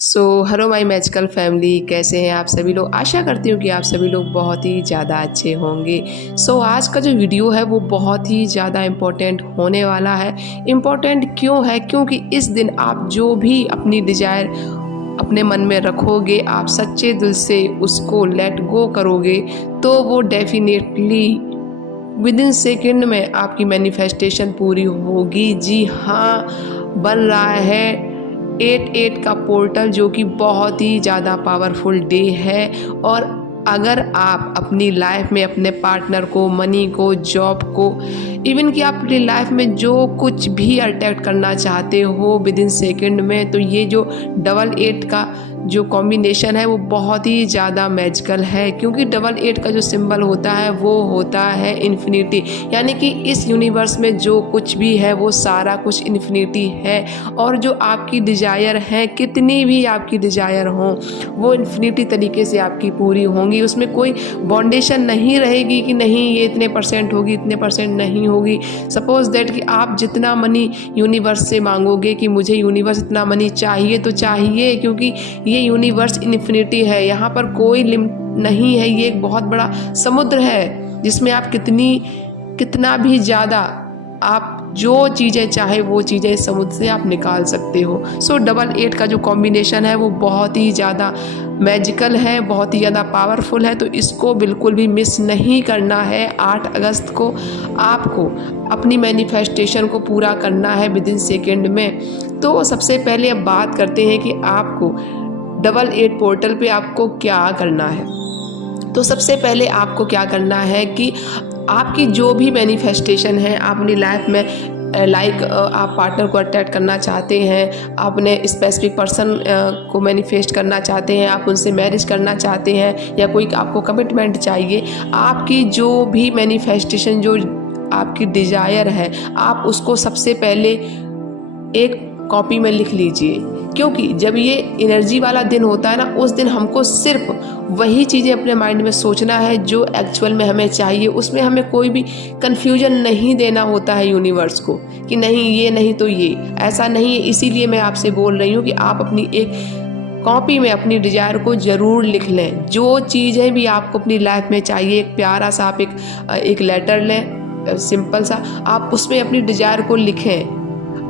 Hello my magical family, कैसे हैं आप सभी लोग। आशा करती हूँ कि आप सभी लोग बहुत ही ज़्यादा अच्छे होंगे। आज का जो वीडियो है वो बहुत ही ज़्यादा इम्पोर्टेंट होने वाला है। इम्पोर्टेंट क्यों है? क्योंकि इस दिन आप जो भी अपनी डिज़ायर अपने मन में रखोगे, आप सच्चे दिल से उसको लेट गो करोगे, तो वो डेफिनेटली विद इन सेकेंड में आपकी मैनिफेस्टेशन पूरी होगी। जी हाँ, बन रहा है 8-8 का पोर्टल, जो कि बहुत ही ज़्यादा पावरफुल डे है। और अगर आप अपनी लाइफ में अपने पार्टनर को, मनी को, जॉब को, इवन कि आप अपनी लाइफ में जो कुछ भी अट्रैक्ट करना चाहते हो विद इन सेकेंड में, तो ये जो 8-8 का जो कॉम्बिनेशन है वो बहुत ही ज़्यादा मैजिकल है। क्योंकि 8-8 का जो सिंबल होता है वो होता है इन्फिनिटी, यानी कि इस यूनिवर्स में जो कुछ भी है वो सारा कुछ इन्फिनिटी है। और जो आपकी डिज़ायर है, कितनी भी आपकी डिज़ायर हो, वो इन्फिनिटी तरीके से आपकी पूरी होंगी। उसमें कोई बाउंडेशन नहीं रहेगी कि नहीं ये इतने परसेंट होगी, इतने परसेंट नहीं होगी। सपोज दैट कि आप जितना मनी यूनिवर्स से मांगोगे कि मुझे यूनिवर्स इतना मनी चाहिए, तो चाहिए, क्योंकि ये यूनिवर्स इन्फिनिटी है। यहाँ पर कोई लिमिट नहीं है। ये एक बहुत बड़ा समुद्र है जिसमें आप कितना भी ज़्यादा आप जो चीज़ें चाहे वो चीज़ें इस समुद्र से आप निकाल सकते हो। 8-8 का जो कॉम्बिनेशन है वो बहुत ही ज़्यादा मैजिकल है, बहुत ही ज़्यादा पावरफुल है। तो इसको बिल्कुल भी मिस नहीं करना है। 8 अगस्त को आपको अपनी मैनिफेस्टेशन को पूरा करना है विद इन सेकेंड में। तो सबसे पहले अब बात करते हैं कि आपको 8-8 पोर्टल पे आपको क्या करना है। तो सबसे पहले आपको क्या करना है कि आपकी जो भी मैनिफेस्टेशन है, आप अपनी लाइफ में आप पार्टनर को अट्रैक्ट करना चाहते हैं, आपने स्पेसिफिक पर्सन को मैनिफेस्ट करना चाहते हैं, आप उनसे मैरिज करना चाहते हैं, या कोई आपको कमिटमेंट चाहिए, आपकी जो भी मैनिफेस्टेशन, जो आपकी डिज़ायर है, आप उसको सबसे पहले एक कॉपी में लिख लीजिए। क्योंकि जब ये एनर्जी वाला दिन होता है ना, उस दिन हमको सिर्फ वही चीज़ें अपने माइंड में सोचना है जो एक्चुअल में हमें चाहिए। उसमें हमें कोई भी कन्फ्यूजन नहीं देना होता है यूनिवर्स को कि नहीं ये नहीं तो ये, ऐसा नहीं है। इसीलिए मैं आपसे बोल रही हूँ कि आप अपनी एक कॉपी में अपनी डिज़ायर को ज़रूर लिख लें। जो चीज़ें भी आपको अपनी लाइफ में चाहिए, एक प्यारा सा आप एक लेटर लें, सिंपल सा, आप उसमें अपनी डिज़ायर को लिखें।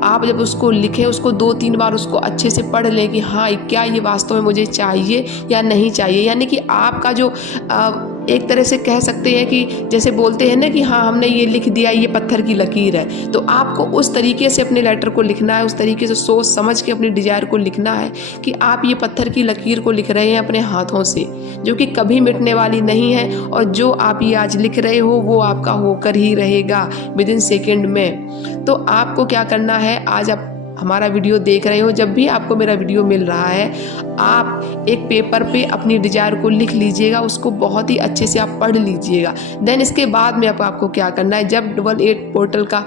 आप जब उसको लिखें, उसको 2-3 बार उसको अच्छे से पढ़ लें कि हाँ क्या ये वास्तव में मुझे चाहिए या नहीं चाहिए। यानी कि आपका जो एक तरह से कह सकते हैं कि जैसे बोलते हैं ना कि हाँ हमने ये लिख दिया, ये पत्थर की लकीर है, तो आपको उस तरीके से अपने लेटर को लिखना है, उस तरीके से सोच समझ के अपनी डिज़ायर को लिखना है कि आप ये पत्थर की लकीर को लिख रहे हैं अपने हाथों से, जो कि कभी मिटने वाली नहीं है। और जो आप ये आज लिख रहे हो वो आपका होकर ही रहेगा विद इन सेकेंड में। तो आपको क्या करना है, आज आप हमारा वीडियो देख रहे हो, जब भी आपको मेरा वीडियो मिल रहा है, आप एक पेपर पे अपनी डिज़ायर को लिख लीजिएगा, उसको बहुत ही अच्छे से आप पढ़ लीजिएगा। देन इसके बाद में आपको क्या करना है, जब 8-8 पोर्टल का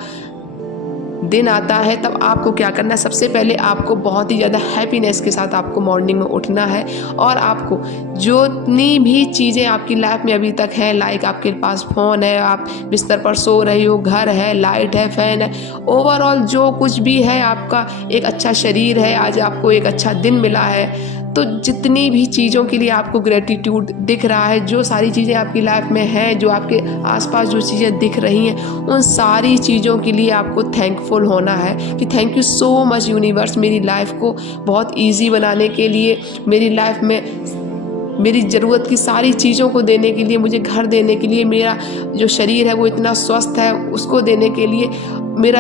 दिन आता है तब आपको क्या करना है, सबसे पहले आपको बहुत ही ज़्यादा हैप्पीनेस के साथ आपको मॉर्निंग में उठना है। और आपको जितनी भी चीज़ें आपकी लाइफ में अभी तक है, लाइक आपके पास फ़ोन है, आप बिस्तर पर सो रहे हो, घर है, लाइट है, फ़ैन है, ओवरऑल जो कुछ भी है, आपका एक अच्छा शरीर है, आज आपको एक अच्छा दिन मिला है, तो जितनी भी चीज़ों के लिए आपको ग्रेटिट्यूड दिख रहा है, जो सारी चीज़ें आपकी लाइफ में हैं, जो आपके आसपास जो चीज़ें दिख रही हैं, उन सारी चीज़ों के लिए आपको थैंकफुल होना है कि thank you so much universe, मेरी लाइफ को बहुत इजी बनाने के लिए, मेरी लाइफ में मेरी ज़रूरत की सारी चीज़ों को देने के लिए, मुझे घर देने के लिए, मेरा जो शरीर है वो इतना स्वस्थ है उसको देने के लिए,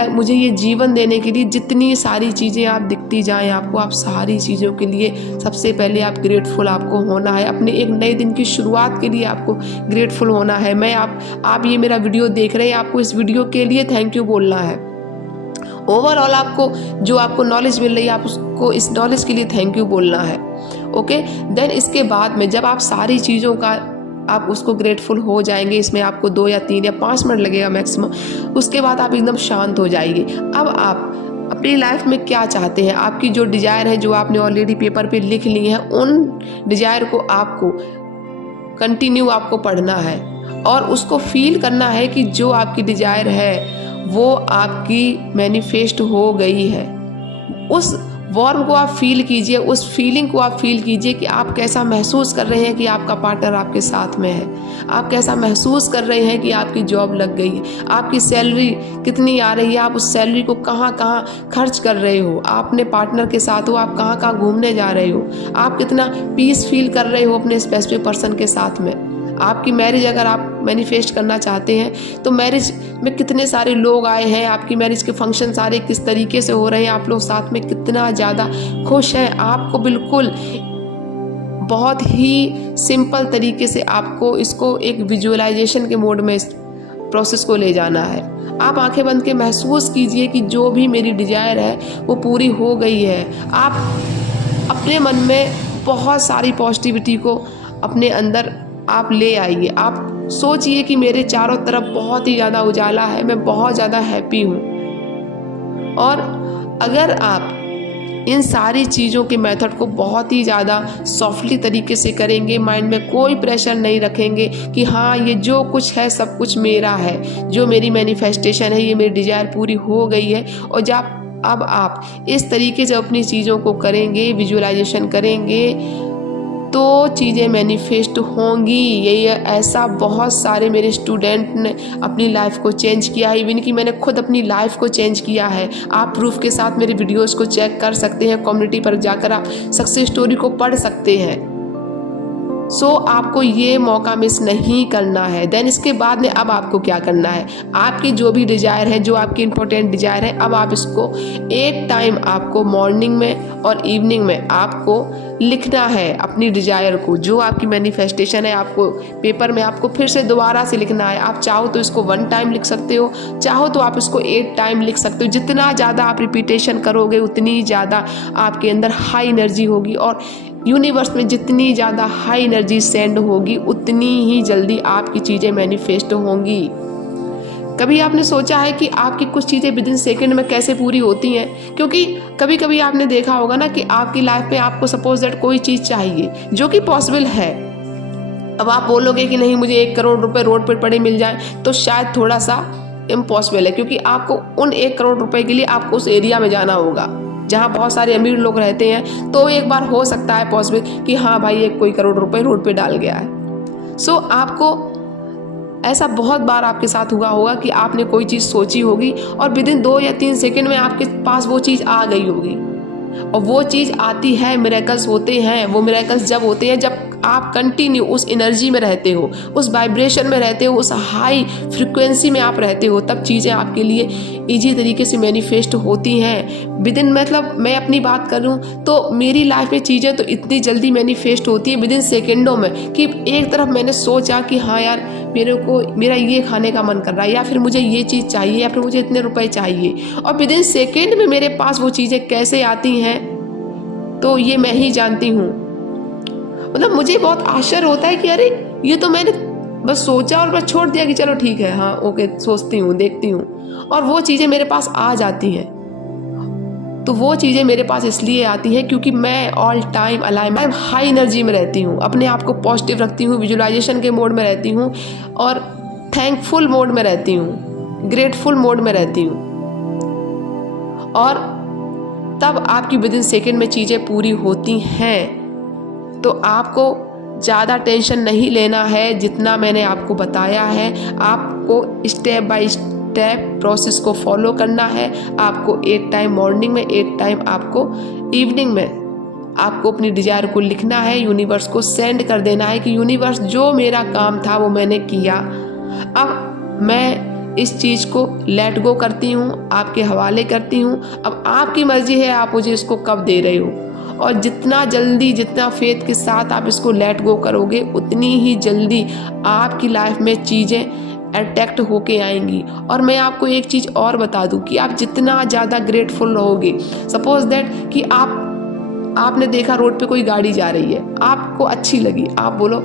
मुझे ये जीवन देने के लिए, जितनी सारी चीज़ें आप दिखती जाएं आपको, आप सारी चीज़ों के लिए सबसे पहले आप ग्रेटफुल आपको होना है। अपने एक नए दिन की शुरुआत के लिए आपको ग्रेटफुल होना है। आप ये मेरा वीडियो देख रहे हैं, आपको इस वीडियो के लिए थैंक यू बोलना है। ओवरऑल आपको जो आपको नॉलेज मिल रही है, आप उसको इस नॉलेज के लिए थैंक यू बोलना है। ओके, देन इसके बाद में जब आप सारी चीज़ों का आप उसको ग्रेटफुल हो जाएंगे, इसमें आपको 2 या 3 या 5 मिनट लगेगा मैक्सिमम, उसके बाद आप एकदम शांत हो जाइए। अब आप अपनी लाइफ में क्या चाहते हैं, आपकी जो डिज़ायर है, जो आपने ऑलरेडी पेपर पे लिख ली है, उन डिज़ायर को आपको कंटिन्यू आपको पढ़ना है और उसको फील करना है कि जो आपकी डिज़ायर है वो आपकी मैनिफेस्ट हो गई है। वार्म को आप फील कीजिए, उस फीलिंग को आप फील कीजिए कि आप कैसा महसूस कर रहे हैं कि आपका पार्टनर आपके साथ में है। आप कैसा महसूस कर रहे हैं कि आपकी जॉब लग गई है, आपकी सैलरी कितनी आ रही है, आप उस सैलरी को कहाँ कहाँ खर्च कर रहे हो, आप अपने पार्टनर के साथ हो, आप कहाँ कहाँ घूमने जा रहे हो, आप कितना पीस फील कर रहे हो अपने स्पेसिफिक पर्सन के साथ में। आपकी मैरिज अगर आप मैनिफेस्ट करना चाहते हैं तो मैरिज में कितने सारे लोग आए हैं, आपकी मैरिज के फंक्शन सारे किस तरीके से हो रहे हैं, आप लोग साथ में कितना ज़्यादा खुश हैं। आपको बिल्कुल बहुत ही सिंपल तरीके से आपको इसको एक विजुअलाइजेशन के मोड में इस प्रोसेस को ले जाना है। आप आंखें बंद के महसूस कीजिए कि जो भी मेरी डिजायर है वो पूरी हो गई है। आप अपने मन में बहुत सारी पॉजिटिविटी को अपने अंदर आप ले आइए। आप सोचिए कि मेरे चारों तरफ बहुत ही ज़्यादा उजाला है, मैं बहुत ज़्यादा हैप्पी हूँ। और अगर आप इन सारी चीज़ों के मेथड को बहुत ही ज़्यादा सॉफ्टली तरीके से करेंगे, माइंड में कोई प्रेशर नहीं रखेंगे कि हाँ ये जो कुछ है सब कुछ मेरा है, जो मेरी मैनिफेस्टेशन है, ये मेरी डिज़ायर पूरी हो गई है। और जब अब आप इस तरीके से अपनी चीज़ों को करेंगे, विजुअलाइजेशन करेंगे, तो चीज़ें मैनिफेस्ट होंगी। ये ऐसा बहुत सारे मेरे स्टूडेंट ने अपनी लाइफ को चेंज किया है, इवन कि मैंने खुद अपनी लाइफ को चेंज किया है। आप प्रूफ के साथ मेरे वीडियोस को चेक कर सकते हैं, कम्युनिटी पर जाकर आप सक्सेस स्टोरी को पढ़ सकते हैं। सो आपको ये मौका मिस नहीं करना है। देन इसके बाद में अब आपको क्या करना है, आपकी जो भी डिज़ायर है, जो आपकी इंपॉर्टेंट डिज़ायर है, अब आप इसको एक टाइम आपको मॉर्निंग में और इवनिंग में आपको लिखना है अपनी डिज़ायर को, जो आपकी मैनिफेस्टेशन है आपको पेपर में आपको फिर से दोबारा से लिखना है। आप चाहो तो इसको 1 टाइम लिख सकते हो, चाहो तो आप इसको 8 टाइम लिख सकते हो। जितना ज़्यादा आप रिपीटेशन करोगे उतनी ज़्यादा आपके अंदर हाई एनर्जी होगी, और यूनिवर्स में जितनी ज़्यादा हाई एनर्जी सेंड होगी उतनी ही जल्दी आपकी चीज़ें मैनिफेस्ट होंगी। कभी आपने सोचा है कि आपकी कुछ चीज़ें विद इन सेकेंड में कैसे पूरी होती हैं? क्योंकि कभी कभी आपने देखा होगा ना कि आपकी लाइफ में आपको सपोज दैट कोई चीज़ चाहिए जो कि पॉसिबल है। अब आप बोलोगे कि नहीं मुझे 1 करोड़ रुपए रोड पर पड़े मिल जाए, तो शायद थोड़ा सा इम्पॉसिबल है, क्योंकि आपको उन 1 करोड़ रुपए के लिए आपको उस एरिया में जाना होगा जहाँ बहुत सारे अमीर लोग रहते हैं। तो एक बार हो सकता है पॉसिबल कि हाँ भाई 1 कोई करोड़ रुपए रोड पे डाल गया है। सो आपको ऐसा बहुत बार आपके साथ हुआ होगा कि आपने कोई चीज़ सोची होगी और विद इन 2 या 3 सेकंड में आपके पास वो चीज़ आ गई होगी। और वो चीज़ आती है, मिरेकल्स होते हैं। वो मिरेकल्स जब होते हैं जब आप कंटिन्यू उस एनर्जी में रहते हो, उस वाइब्रेशन में रहते हो, उस हाई फ्रिक्वेंसी में आप रहते हो, तब चीज़ें आपके लिए इजी तरीके से मैनिफेस्ट होती हैं। विद इन मतलब मैं अपनी बात कर रहा हूँ तो मेरी लाइफ में चीज़ें तो इतनी जल्दी मैनिफेस्ट होती है विद इन सेकेंडों में, कि एक तरफ मैंने सोचा कि हाँ यार मेरा ये खाने का मन कर रहा है, या फिर मुझे ये चीज़ चाहिए, या फिर मुझे इतने रुपए चाहिए, और विद इन सेकेंड में मेरे पास वो चीज़ें कैसे आती हैं तो ये मैं ही जानती हूँ। मतलब मुझे बहुत आश्चर्य होता है कि अरे ये तो मैंने बस सोचा और बस छोड़ दिया कि चलो ठीक है, हाँ ओके सोचती हूँ, देखती हूँ, और वो चीज़ें मेरे पास आ जाती हैं। तो वो चीज़ें मेरे पास इसलिए आती हैं क्योंकि मैं ऑल टाइम अलाइव, मैं हाई एनर्जी में रहती हूँ, अपने आप को पॉजिटिव रखती हूँ, विजुअलाइजेशन के मोड में रहती हूँ, और थैंकफुल मोड में रहती हूँ, ग्रेटफुल मोड में रहती हूँ। और तब आपकी विद इन सेकेंड में चीज़ें पूरी होती हैं। तो आपको ज़्यादा टेंशन नहीं लेना है, जितना मैंने आपको बताया है आपको स्टेप बाय स्टेप प्रोसेस को फॉलो करना है। आपको 1 टाइम मॉर्निंग में, 1 टाइम आपको इवनिंग में आपको अपनी डिज़ायर को लिखना है, यूनिवर्स को सेंड कर देना है कि यूनिवर्स जो मेरा काम था वो मैंने किया, अब मैं इस चीज़ को लेट गो करती हूँ, आपके हवाले करती हूँ। अब आपकी मर्जी है आप मुझे इसको कब दे रहे हो, और जितना जल्दी, जितना फेथ के साथ आप इसको लेट गो करोगे उतनी ही जल्दी आपकी लाइफ में चीज़ें अट्रैक्ट होके आएंगी। और मैं आपको एक चीज़ और बता दूं कि आप जितना ज़्यादा ग्रेटफुल रहोगे, सपोज दैट कि आपने देखा रोड पे कोई गाड़ी जा रही है, आपको अच्छी लगी, आप बोलो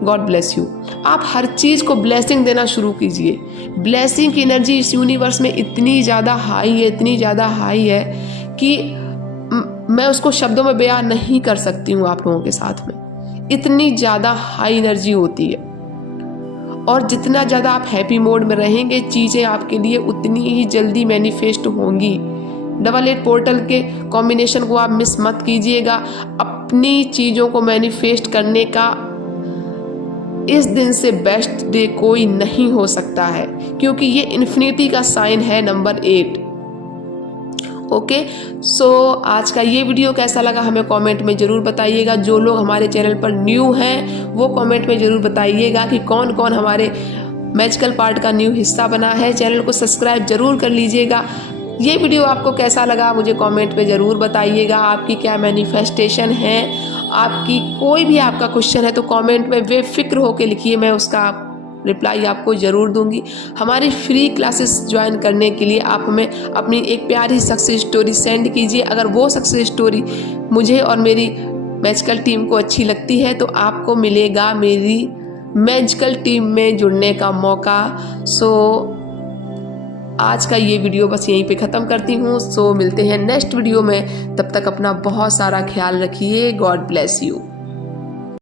गॉड ब्लेस यू। आप हर चीज़ को ब्लेसिंग देना शुरू कीजिए। ब्लेसिंग की एनर्जी इस यूनिवर्स में इतनी ज़्यादा हाई है, इतनी ज़्यादा हाई है कि मैं उसको शब्दों में बयान नहीं कर सकती हूँ आप लोगों के साथ में। इतनी ज़्यादा हाई एनर्जी होती है, और जितना ज़्यादा आप हैप्पी मोड में रहेंगे चीज़ें आपके लिए उतनी ही जल्दी मैनिफेस्ट होंगी। 88 पोर्टल के कॉम्बिनेशन को आप मिस मत कीजिएगा। अपनी चीज़ों को मैनिफेस्ट करने का इस दिन से बेस्ट डे कोई नहीं हो सकता है, क्योंकि ये इन्फिनिटी का साइन है नंबर 8। ओके, सो आज का ये वीडियो कैसा लगा हमें कमेंट में ज़रूर बताइएगा। जो लोग हमारे चैनल पर न्यू हैं वो कमेंट में ज़रूर बताइएगा कि कौन कौन हमारे मैजिकल पार्ट का न्यू हिस्सा बना है। चैनल को सब्सक्राइब जरूर कर लीजिएगा। ये वीडियो आपको कैसा लगा मुझे कमेंट में ज़रूर बताइएगा। आपकी क्या मैनिफेस्टेशन है, आपकी कोई भी आपका क्वेश्चन है तो कमेंट में बेफिक्र होकर लिखिए, मैं उसका रिप्लाई आपको ज़रूर दूंगी। हमारी फ्री क्लासेस ज्वाइन करने के लिए आप हमें अपनी एक प्यारी सक्सेस स्टोरी सेंड कीजिए। अगर वो सक्सेस स्टोरी मुझे और मेरी मैजिकल टीम को अच्छी लगती है तो आपको मिलेगा मेरी मैजिकल टीम में जुड़ने का मौका। सो आज का ये वीडियो बस यहीं पे ख़त्म करती हूँ। सो मिलते हैं नेक्स्ट वीडियो में, तब तक अपना बहुत सारा ख्याल रखिए। God bless you.